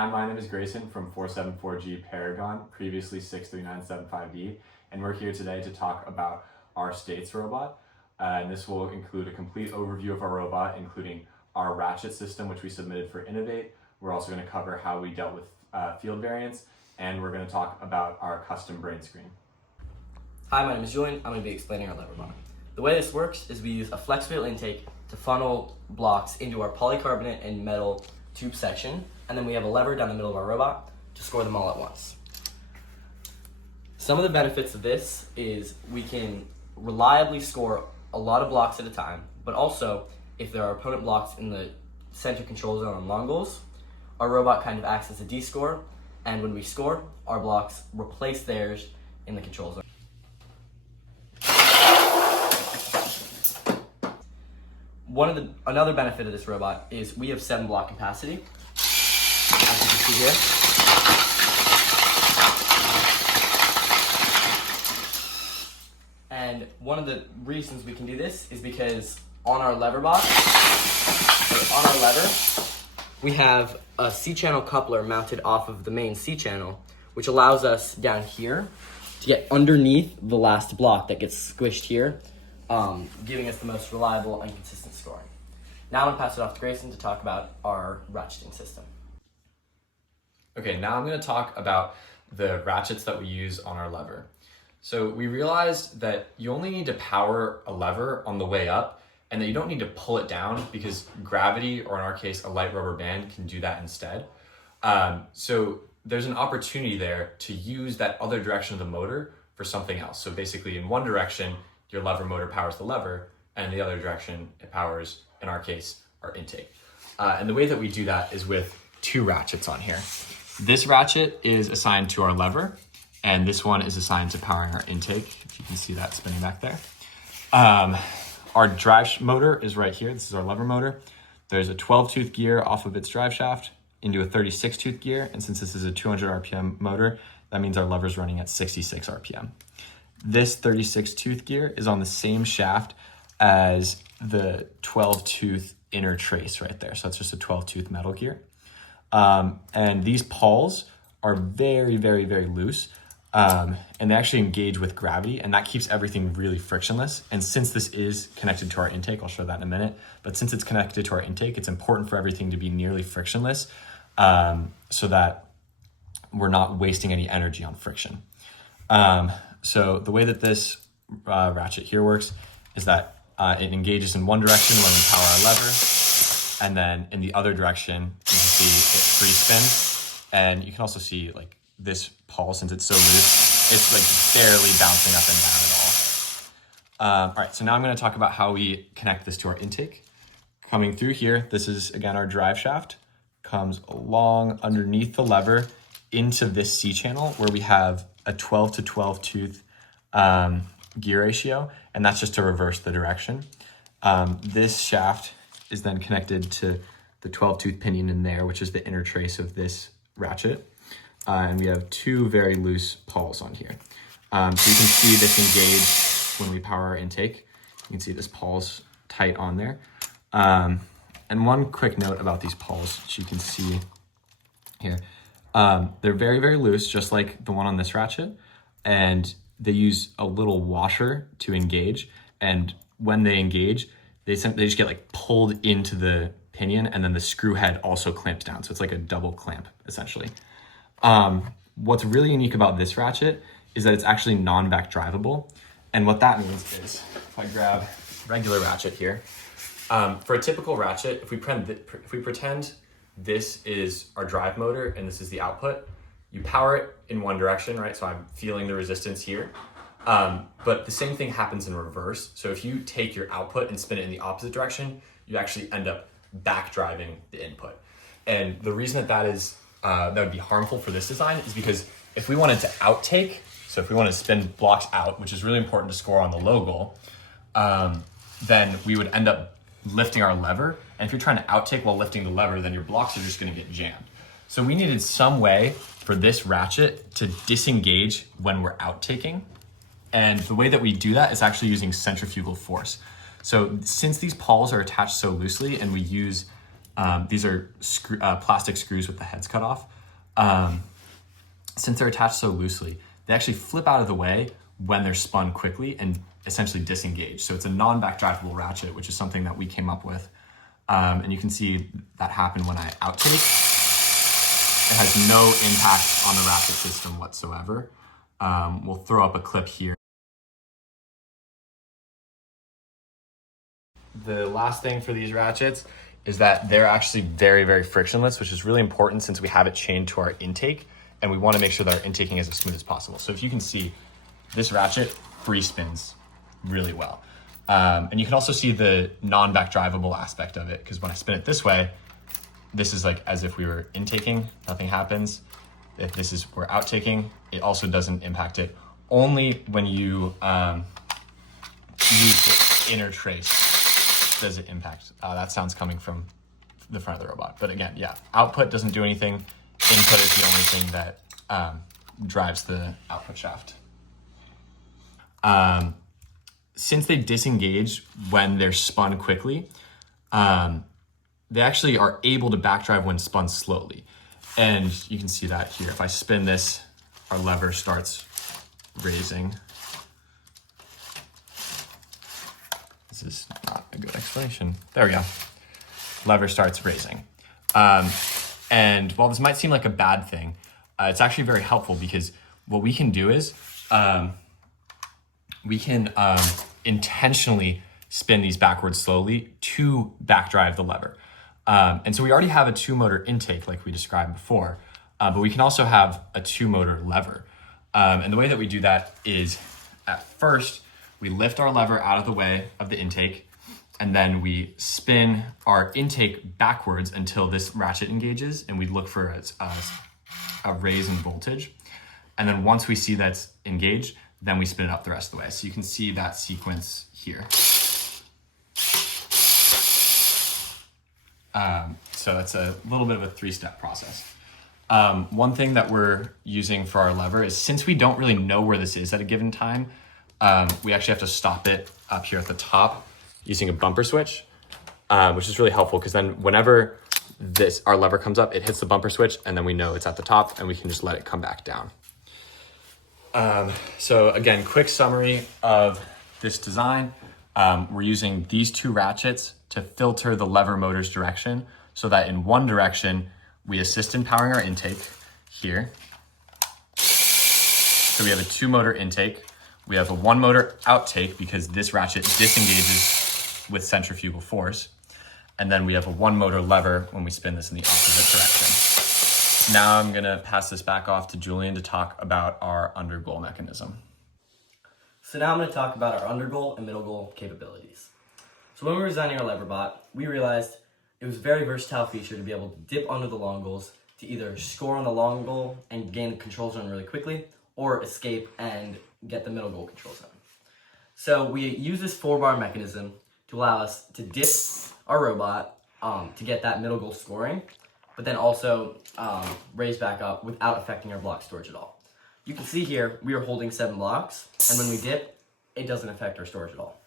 Hi, my name is Grayson from 474G Paragon, previously 63975D, and we're here today to talk about our States robot. And this will include a complete overview of our robot, including our Ratchet system, which we submitted for Innovate. We're also going to cover how we dealt with field variants, and we're going to talk about our custom brain screen. Hi, my name is Julian. I'm going to be explaining our lever bond. The way this works is we use a flex wheel intake to funnel blocks into our polycarbonate and metal tube section, and then we have a lever down the middle of our robot to score them all at once. Some of the benefits of this is we can reliably score a lot of blocks at a time, but also if there are opponent blocks in the center control zone on long goals, our robot kind of acts as a D-score, and when we score, our blocks replace theirs in the control zone. Another benefit of this robot is we have 7 block capacity, as you can see here. And one of the reasons we can do this is because on our lever, we have a C-channel coupler mounted off of the main C-channel, which allows us down here to get underneath the last block that gets squished here, giving us the most reliable and consistent scoring. Now I'm going to pass it off to Grayson to talk about our ratcheting system. Okay, now I'm going to talk about the ratchets that we use on our lever. So we realized that you only need to power a lever on the way up, and that you don't need to pull it down because gravity, or in our case, a light rubber band, can do that instead. So there's an opportunity there to use that other direction of the motor for something else. So basically in one direction, your lever motor powers the lever, and in the other direction, it powers, in our case, our intake. And the way that we do that is with 2 ratchets on here. This ratchet is assigned to our lever, and this one is assigned to powering our intake, if you can see that spinning back there. Our drive motor is right here. This is our lever motor. There's a 12-tooth gear off of its drive shaft into a 36-tooth gear, and since this is a 200 RPM motor, that means our lever is running at 66 RPM. This 36-tooth gear is on the same shaft as the 12-tooth inner trace right there. So that's just a 12-tooth metal gear. And these pawls are very, very, very loose. And they actually engage with gravity, and that keeps everything really frictionless. And since this is connected to our intake, I'll show that in a minute, but since it's connected to our intake, it's important for everything to be nearly frictionless, so that we're not wasting any energy on friction. So the way that this ratchet here works is that it engages in one direction when we power our lever, and then in the other direction, you can see it free spins. And you can also see like this pawl, since it's so loose, it's like barely bouncing up and down at all. All right, so now I'm going to talk about how we connect this to our intake. Coming through here, this is again our drive shaft, comes along underneath the lever into this C channel where we have a 12 to 12 tooth gear ratio, and that's just to reverse the direction. This shaft is then connected to the 12 tooth pinion in there, which is the inner trace of this ratchet. And we have 2 very loose pawls on here. So you can see this engage when we power our intake. You can see this pawl's tight on there. And one quick note about these pawls, which you can see here. They're very, very loose, just like the one on this ratchet. And they use a little washer to engage. And when they engage, they just get like pulled into the pinion, and then the screw head also clamps down. So it's like a double clamp, essentially. What's really unique about this ratchet is that it's actually non-backdrivable. And what that means is, if I grab regular ratchet here, for a typical ratchet, if we pretend this is our drive motor and this is the output, you power it in one direction, right? So I'm feeling the resistance here. But the same thing happens in reverse. So if you take your output and spin it in the opposite direction, you actually end up back driving the input. And the reason that would be harmful for this design is because if we wanted to outtake, so if we want to spin blocks out, which is really important to score on the low goal, then we would end up lifting our lever. And if you're trying to outtake while lifting the lever, then your blocks are just going to get jammed. So we needed some way for this ratchet to disengage when we're outtaking. And the way that we do that is actually using centrifugal force. So since these pawls are attached so loosely and we use These are plastic screws with the heads cut off. Since they're attached so loosely, they actually flip out of the way when they're spun quickly and essentially disengage. So it's a non-backdrivable ratchet, which is something that we came up with. And you can see that happen when I outtake. It has no impact on the ratchet system whatsoever. We'll throw up a clip here. The last thing for these ratchets is that they're actually very, very frictionless, which is really important since we have it chained to our intake and we want to make sure that our intaking is as smooth as possible. So if you can see, this ratchet free spins really well. And you can also see the non-backdrivable aspect of it, because when I spin it this way, this is like as if we were intaking, nothing happens. If this is we're outtaking, it also doesn't impact it. Only when you use the inner trace does it impact. That sound's coming from the front of the robot. But again, yeah, output doesn't do anything. Input is the only thing that drives the output shaft. Since they disengage when they're spun quickly, they actually are able to backdrive when spun slowly. And you can see that here. If I spin this, our lever starts raising. This is not a good explanation. There we go. Lever starts raising. And while this might seem like a bad thing, it's actually very helpful, because what we can do is we can intentionally spin these backwards slowly to backdrive the lever. And so we already have a 2-motor intake like we described before, but we can also have a 2-motor lever. And the way that we do that is, at first, we lift our lever out of the way of the intake, and then we spin our intake backwards until this ratchet engages, and we look for a raise in voltage. And then once we see that's engaged, then we spin it up the rest of the way. So you can see that sequence here. So it's a little bit of a 3-step process. One thing that we're using for our lever is, since we don't really know where this is at a given time, we actually have to stop it up here at the top using a bumper switch, which is really helpful, because then whenever our lever comes up, it hits the bumper switch, and then we know it's at the top, and we can just let it come back down. So again, quick summary of this design. We're using these 2 ratchets to filter the lever motor's direction, so that in one direction, we assist in powering our intake here. So we have a 2-motor intake. We have a 1-motor outtake, because this ratchet disengages with centrifugal force. And then we have a 1-motor lever when we spin this in the opposite direction. Now I'm gonna pass this back off to Julian to talk about our undergoal mechanism. So now I'm going to talk about our undergoal and middle goal capabilities. So when we were designing our lever bot, we realized it was a very versatile feature to be able to dip under the long goals to either score on the long goal and gain the control zone really quickly, or escape and get the middle goal control zone. So we use this 4-bar mechanism to allow us to dip our robot to get that middle goal scoring, but then also raise back up without affecting our block storage at all. You can see here, we are holding 7 blocks, and when we dip, it doesn't affect our storage at all.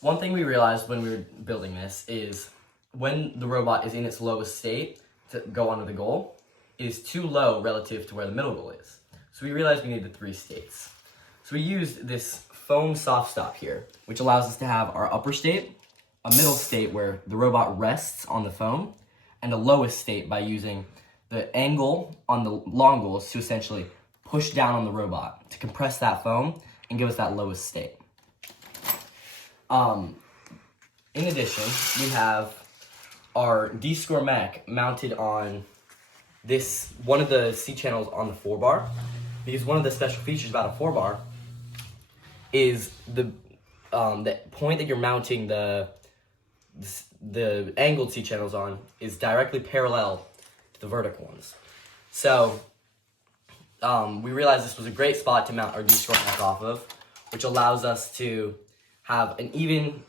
One thing we realized when we were building this is, when the robot is in its lowest state to go under the goal, it is too low relative to where the middle goal is. So we realized we needed 3 states. So we used this foam soft stop here, which allows us to have our upper state, a middle state where the robot rests on the foam, and a lowest state by using the angle on the long goals to essentially push down on the robot to compress that foam and give us that lowest state. In addition, we have our D-score mech mounted on this, one of the C channels on the 4-bar, because one of the special features about a 4-bar is the point that you're mounting the angled C channels on is directly parallel to the vertical ones. So we realized this was a great spot to mount our D-score mech off of, which allows us to have an even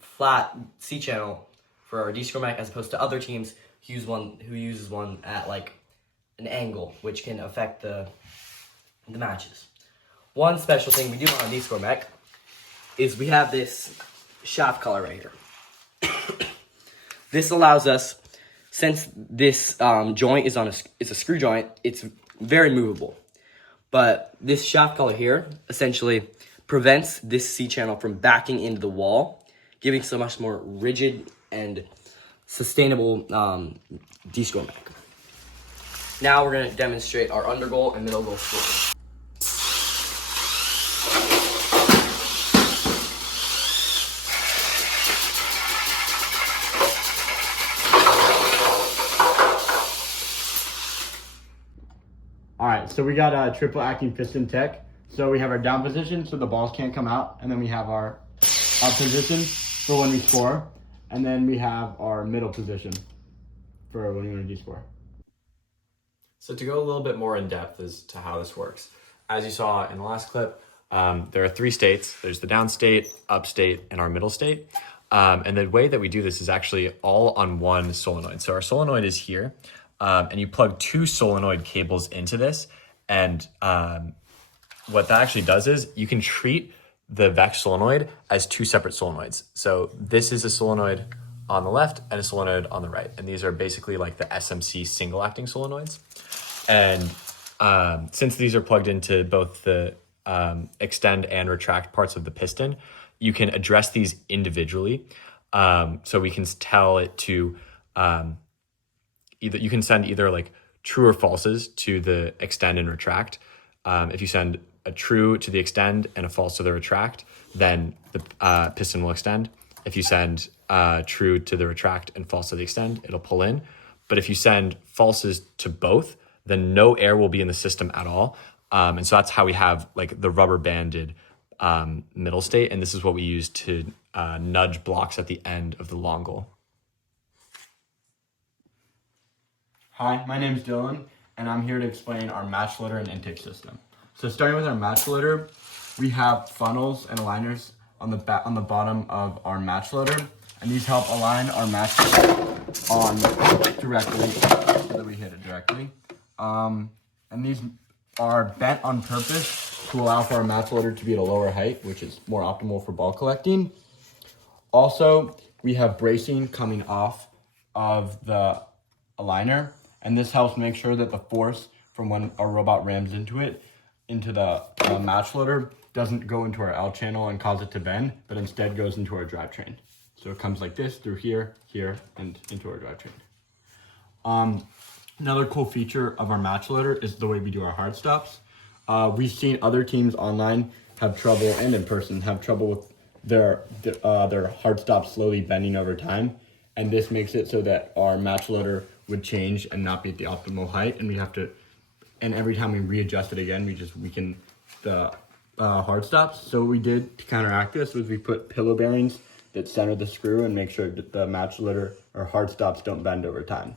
flat C channel for our D-score mech, as opposed to other teams who uses one at like an angle, which can affect the matches. One special thing we do on our D-score mech is we have this shaft collar right here. This allows us, since this joint is it's a screw joint, it's very movable. But this shaft collar here essentially prevents this C-channel from backing into the wall, giving so much more rigid and sustainable D-score mech. Now we're going to demonstrate our undergoal and middle goal scoring. All right, so we got a triple acting piston tech. So we have our down position so the balls can't come out, and then we have our up position for when we score, and then we have our middle position for when we want to de-score. So to go a little bit more in depth as to how this works, as you saw in the last clip, there are 3 states. There's the down state, up state, and our middle state. And the way that we do this is actually all on one solenoid. So our solenoid is here, and you plug 2 solenoid cables into this. And what that actually does is you can treat the Vex solenoid as 2 separate solenoids. So this is a solenoid on the left and a solenoid on the right. And these are basically like the SMC single acting solenoids. And since these are plugged into both the extend and retract parts of the piston, you can address these individually. So we can tell it to you can send either like true or falses to the extend and retract. If you send a true to the extend and a false to the retract, then the piston will extend. If you send true to the retract and false to the extend, it'll pull in. But if you send falses to both, then no air will be in the system at all. And so that's how we have like the rubber banded middle state. And this is what we use to nudge blocks at the end of the long goal. Hi, my name is Dylan, and I'm here to explain our match loader and intake system. So starting with our match loader, we have funnels and aligners on the bottom of our match loader, and these help align our match on directly so that we hit it directly. And these are bent on purpose to allow for our match loader to be at a lower height, which is more optimal for ball collecting. Also, we have bracing coming off of the aligner, and this helps make sure that the force from when our robot rams into the match loader doesn't go into our L channel and cause it to bend, but instead goes into our drivetrain. So it comes like this through here, and into our drivetrain. Another cool feature of our match loader is the way we do our hard stops. We've seen other teams online have trouble, and in person, have trouble with their hard stops slowly bending over time. And this makes it so that our match loader would change and not be at the optimal height. And every time we readjust it again, we just weaken the hard stops. So what we did to counteract this was we put pillow bearings that center the screw and make sure that the match loader or hard stops don't bend over time.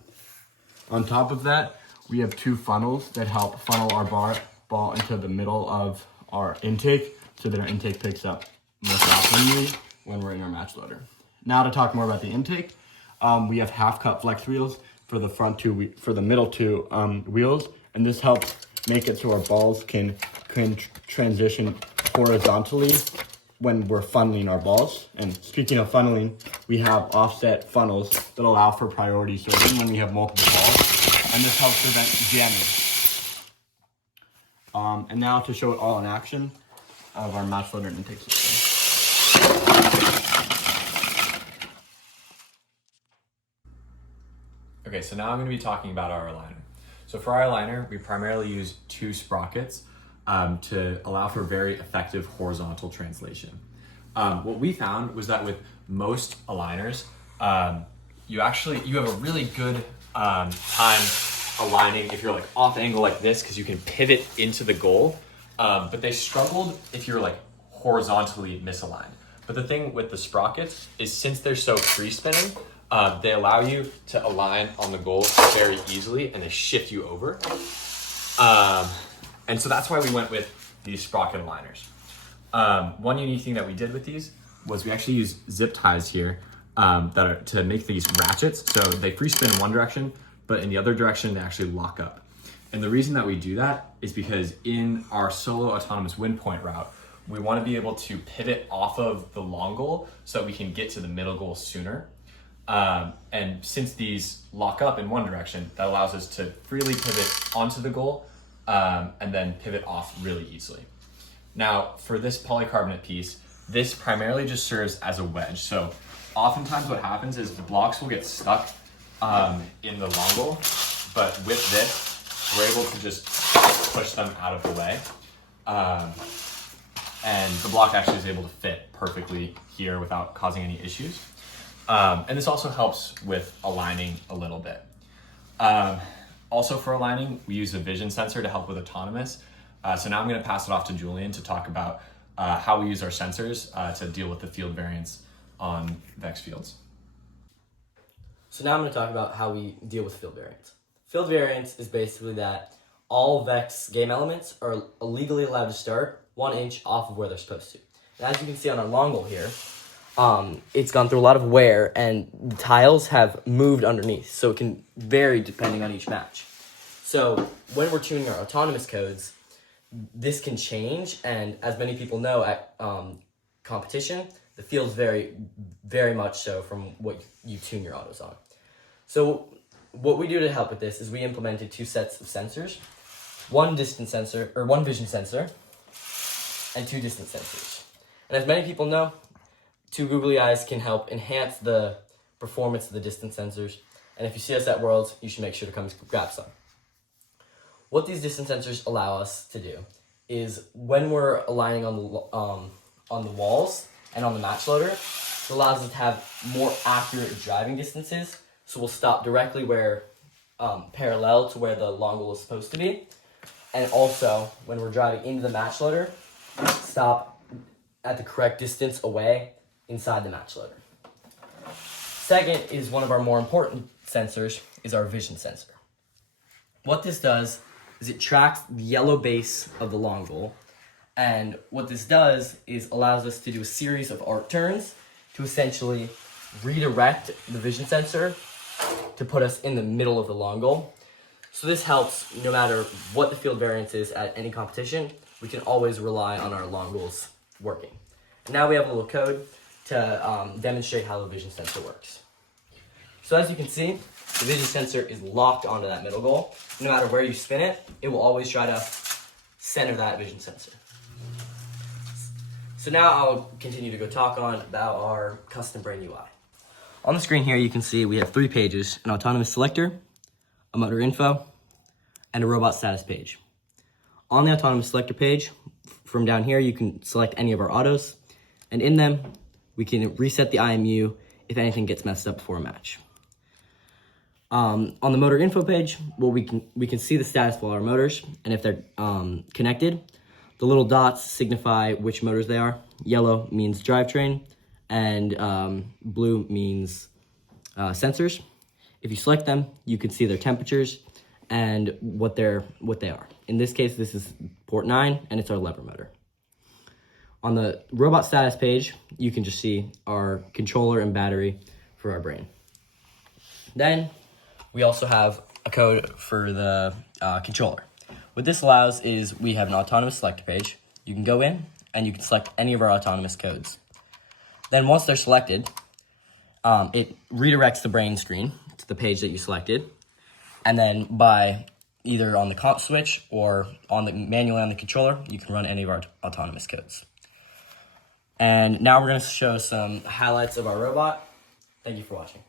On top of that, we have 2 funnels that help funnel our ball into the middle of our intake so that our intake picks up most optimally when we're in our match loader. Now to talk more about the intake, we have half cut flex wheels for the middle 2 wheels, and this helps make it so our balls can transition horizontally when we're funneling our balls. And speaking of funneling, we have offset funnels that allow for priority sorting when we have multiple balls, and this helps prevent jamming. And now to show it all in action of our match loader and intake system. Okay, so now I'm going to be talking about our aligner. So for our aligner, we primarily use 2 sprockets to allow for very effective horizontal translation. What we found was that with most aligners, you have a really good time aligning if you're like off angle like this, because you can pivot into the goal, but they struggled if you're like horizontally misaligned. But the thing with the sprockets is, since they're so free spinning, they allow you to align on the goal very easily, and they shift you over. And so that's why we went with these sprocket aligners. One unique thing that we did with these was we actually used zip ties here to make these ratchets. So they free spin in one direction, but in the other direction, they actually lock up. And the reason that we do that is because in our solo autonomous wind point route, we want to be able to pivot off of the long goal so that we can get to the middle goal sooner. And since these lock up in one direction, that allows us to freely pivot onto the goal and then pivot off really easily. Now, for this polycarbonate piece, this primarily just serves as a wedge. So oftentimes what happens is the blocks will get stuck in the long goal, but with this, we're able to just push them out of the way. And the block actually is able to fit perfectly here without causing any issues. And this also helps with aligning a little bit. Also for aligning, we use a vision sensor to help with autonomous. So now I'm going to pass it off to Julian to talk about how we use our sensors to deal with the field variance on VEX fields. So now I'm going to talk about how we deal with field variance. Field variance is basically that all VEX game elements are legally allowed to start 1 inch off of where they're supposed to. And as you can see on our long goal here, it's gone through a lot of wear and the tiles have moved underneath, so it can vary depending on each match. So when we're tuning our autonomous codes, this can change, and as many people know at competition, the fields vary very much so from what you tune your autos on. So what we do to help with this is we implemented 2 sets of sensors, one vision sensor, and 2 distance sensors. And as many people know, 2 googly eyes can help enhance the performance of the distance sensors. And if you see us at Worlds, you should make sure to come grab some. What these distance sensors allow us to do is when we're aligning on the walls and on the match loader, it allows us to have more accurate driving distances. So we'll stop directly where parallel to where the long goal is supposed to be. And also, when we're driving into the match loader, stop at the correct distance away inside the match loader. Second is one of our more important sensors is our vision sensor. What this does is it tracks the yellow base of the long goal, and what this does is allows us to do a series of arc turns to essentially redirect the vision sensor to put us in the middle of the long goal. So this helps no matter what the field variance is at any competition, we can always rely on our long goals working. Now we have a little code to demonstrate how the vision sensor works. So as you can see, the vision sensor is locked onto that middle goal. No matter where you spin it, it will always try to center that vision sensor. So now I'll continue to go talk on about our custom brain UI. On the screen here, you can see we have 3 pages: an autonomous selector, a motor info, and a robot status page. On the autonomous selector page, from down here, you can select any of our autos, and in them, we can reset the IMU if anything gets messed up before a match. On the motor info page, well, we can see the status of all our motors, and if they're connected, the little dots signify which motors they are. Yellow means drivetrain, and blue means sensors. If you select them, you can see their temperatures and what they are. In this case, this is port 9, and it's our lever motor. On the robot status page, you can just see our controller and battery for our brain. Then we also have a code for the controller. What this allows is we have an autonomous selector page. You can go in and you can select any of our autonomous codes. Then once they're selected, it redirects the brain screen to the page that you selected. And then by either on the comp switch or manually on the controller, you can run any of our autonomous codes. And now we're going to show some highlights of our robot. Thank you for watching.